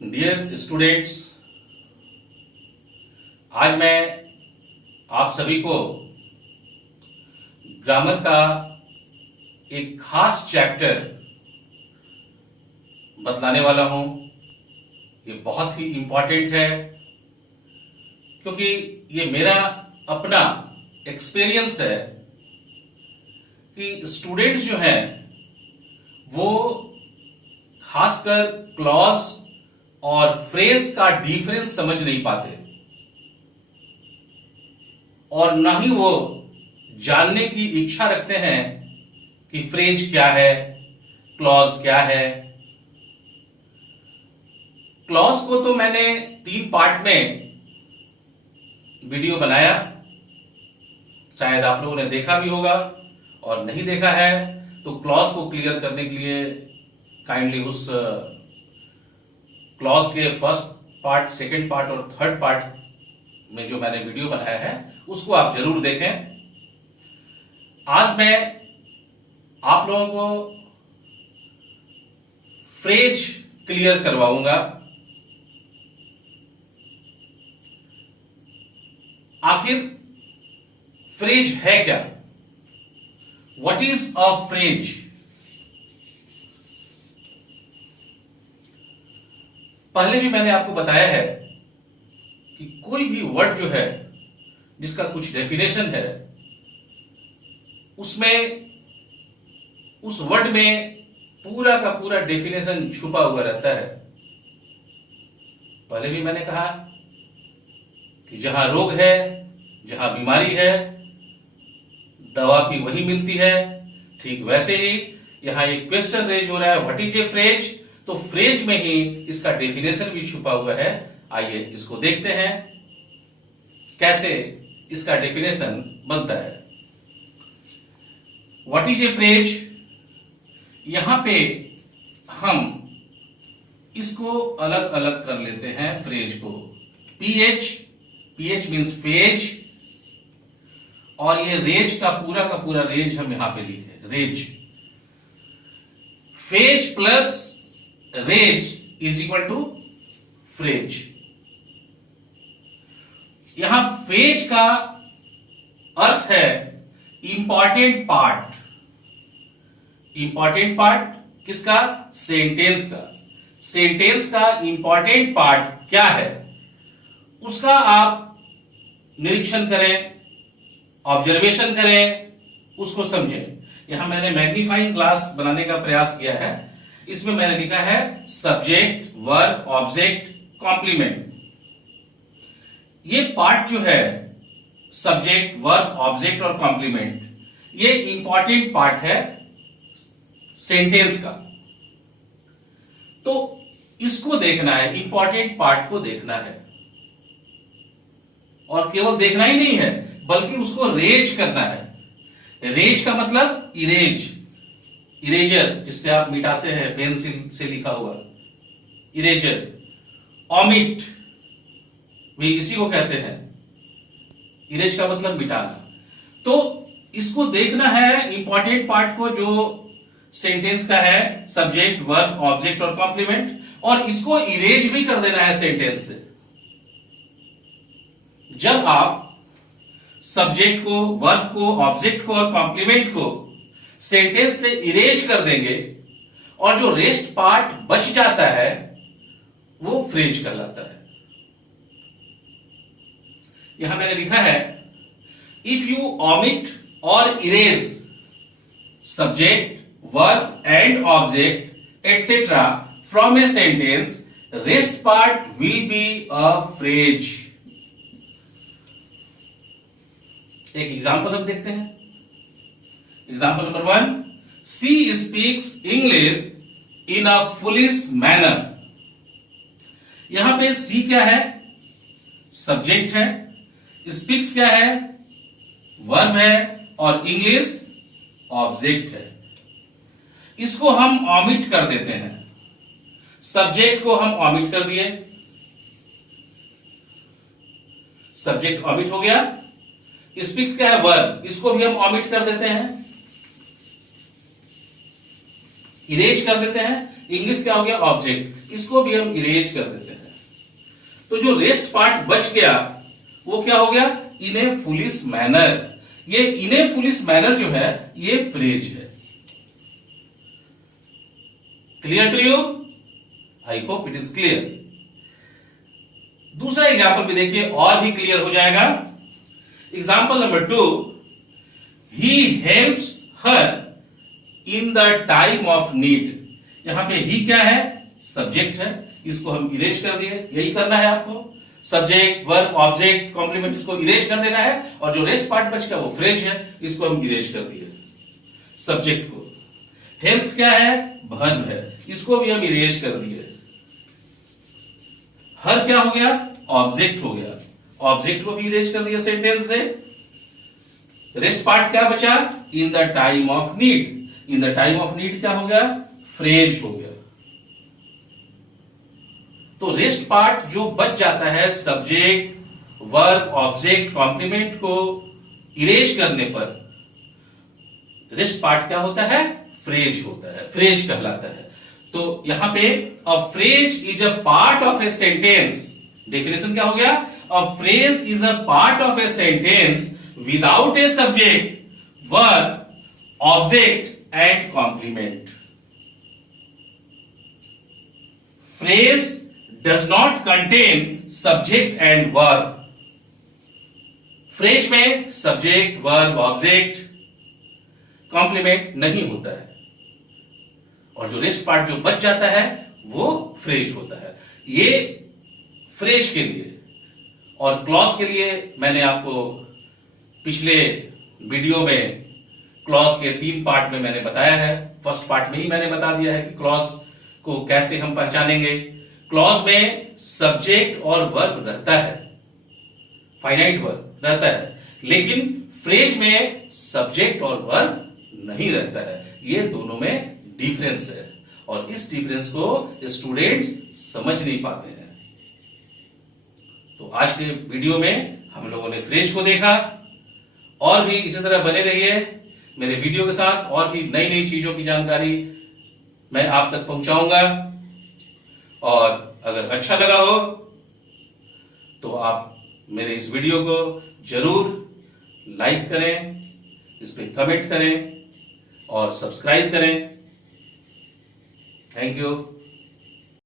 Dear students, आज मैं आप सभी को ग्रामर का एक खास चैप्टर बतलाने वाला हूं। ये बहुत ही इंपॉर्टेंट है क्योंकि ये मेरा अपना एक्सपीरियंस है कि स्टूडेंट्स जो हैं वो खासकर क्लॉज और फ्रेज का डिफरेंस समझ नहीं पाते और ना ही वो जानने की इच्छा रखते हैं कि फ्रेज क्या है, क्लॉज क्या है। क्लॉज को तो मैंने 3 पार्ट में वीडियो बनाया, शायद आप लोगों ने देखा भी होगा, और नहीं देखा है तो क्लॉज को क्लियर करने के लिए काइंडली उस क्लॉज के फर्स्ट पार्ट, सेकंड पार्ट और थर्ड पार्ट में जो मैंने वीडियो बनाया है उसको आप जरूर देखें। आज मैं आप लोगों को फ्रेज क्लियर करवाऊंगा। आखिर फ्रेज है क्या? What is a phrase? पहले भी मैंने आपको बताया है कि कोई भी वर्ड जो है जिसका कुछ डेफिनेशन है, उसमें उस वर्ड में पूरा का पूरा डेफिनेशन छुपा हुआ रहता है। पहले भी मैंने कहा कि जहां रोग है, जहां बीमारी है, दवा भी वही मिलती है। ठीक वैसे ही यहां एक क्वेश्चन रेज हो रहा है, व्हाट इज ए फ्रेज? तो फ्रेज में ही इसका डेफिनेशन भी छुपा हुआ है। आइए इसको देखते हैं कैसे इसका डेफिनेशन बनता है। What is a phrase? यहां पे हम इसको अलग अलग कर लेते हैं फ्रेज को। पीएच मीन्स फेज, और ये रेज का पूरा रेज हम यहां पे लिखे, raise. Phase plus raise is equal to phrase. यहां फेज का अर्थ है इंपॉर्टेंट पार्ट। इंपॉर्टेंट पार्ट किसका? सेंटेंस का। सेंटेंस का इंपॉर्टेंट पार्ट क्या है उसका आप निरीक्षण करें, ऑब्जर्वेशन करें, उसको समझें। यहां मैंने मैग्नीफाइंग ग्लास बनाने का प्रयास किया है। इसमें मैंने लिखा है सब्जेक्ट, वर्ब, ऑब्जेक्ट, कॉम्प्लीमेंट। ये पार्ट जो है सब्जेक्ट, वर्ब, ऑब्जेक्ट और कॉम्प्लीमेंट, ये इंपॉर्टेंट पार्ट है सेंटेंस का। तो इसको देखना है, इंपॉर्टेंट पार्ट को देखना है, और केवल देखना ही नहीं है बल्कि उसको रेज करना है। रेज का मतलब इरेज, इरेजर जिससे आप मिटाते हैं, पेंसिल से लिखा हुआ इरेजर। ऑमिट भी इसी को कहते हैं, इरेज का मतलब मिटाना। तो इसको देखना है इंपॉर्टेंट पार्ट को जो सेंटेंस का है, सब्जेक्ट, वर्ब, ऑब्जेक्ट और कॉम्प्लीमेंट, और इसको इरेज भी कर देना है सेंटेंस से। जब आप सब्जेक्ट को, वर्ब को, ऑब्जेक्ट को और कॉम्प्लीमेंट को सेंटेंस से इरेज कर देंगे और जो रेस्ट पार्ट बच जाता है वो फ्रेज कहलाता है। यहां मैंने लिखा है इफ यू ऑमिट और erase subject, verb and object etcetera from a sentence, rest part will be a phrase. एक एग्जाम्पल हम देखते हैं। Example number 1, she speaks English in a foolish manner. यहां पे सी क्या है? सब्जेक्ट है। स्पीक्स क्या है? वर्ब है, और इंग्लिश ऑब्जेक्ट है। इसको हम ऑमिट कर देते हैं। सब्जेक्ट को हम ऑमिट कर दिए, सब्जेक्ट ऑमिट हो गया। स्पीक्स क्या है? वर्ब, इसको भी हम ऑमिट कर देते हैं, इरेज कर देते हैं। इंग्लिश क्या हो गया? ऑब्जेक्ट। इसको भी हम इरेज कर देते हैं। तो जो रेस्ट पार्ट बच गया वो क्या हो गया, इन ए फुलिश मैनर। ये इन ए फुलिश मैनर जो है ये फ्रेज है। Clear to you? I hope it is clear. दूसरा एग्जाम्पल भी देखिए और भी क्लियर हो जाएगा। Example number 2, he helps her in the time of need. यहां पे ही क्या है, सब्जेक्ट है, इसको हम इरेज कर दिए। यही करना है आपको, सब्जेक्ट वर्ब ऑब्जेक्ट कॉम्प्लीमेंट इसको इरेज कर देना है। और जो रेस्ट पार्ट बच गया वो फ्रेज है, इसको हम इरेज कर दिए सब्जेक्ट को। हेल्प्स क्या है, वर्ब है, इसको भी हम इरेज कर दिए। हर क्या हो गया, ऑब्जेक्ट हो गया, ऑब्जेक्ट को भी इरेज कर दिया सेंटेंस से। रेस्ट पार्ट क्या बचा, इन the time of need. In the time of need क्या हो गया, फ्रेज हो गया। तो रेस्ट पार्ट जो बच जाता है सब्जेक्ट वर्ब ऑब्जेक्ट कॉम्प्लीमेंट को इरेज करने पर, रेस्ट पार्ट क्या होता है, फ्रेज होता है, फ्रेज कहलाता है। तो यहां पे a phrase is a part of a sentence. Definition क्या हो गया, a phrase is a part of a sentence without a subject verb object and complement. Phrase does not contain subject and verb। Phrase में subject verb object complement नहीं होता है, और जो rest part जो बच जाता है वो फ्रेज होता है। ये फ्रेज के लिए। और क्लॉज के लिए मैंने आपको पिछले वीडियो में क्लॉज के 3 पार्ट में मैंने बताया है। फर्स्ट पार्ट में ही मैंने बता दिया है कि क्लॉज को कैसे हम पहचानेंगे। क्लॉज में सब्जेक्ट और वर्ब रहता है, फाइनाइट वर्ब रहता है, लेकिन फ्रेज में सब्जेक्ट और वर्ब नहीं रहता है। ये दोनों में डिफरेंस है, और इस डिफरेंस को स्टूडेंट्स समझ नहीं पाते हैं। तो आज के वीडियो में हम लोगों ने फ्रेज को देखा, और भी इसी तरह बने रहिए मेरे वीडियो के साथ। और भी नई नई चीजों की जानकारी मैं आप तक पहुंचाऊंगा। और अगर अच्छा लगा हो तो आप मेरे इस वीडियो को जरूर लाइक करें, इस पे कमेंट करें और सब्सक्राइब करें। Thank you.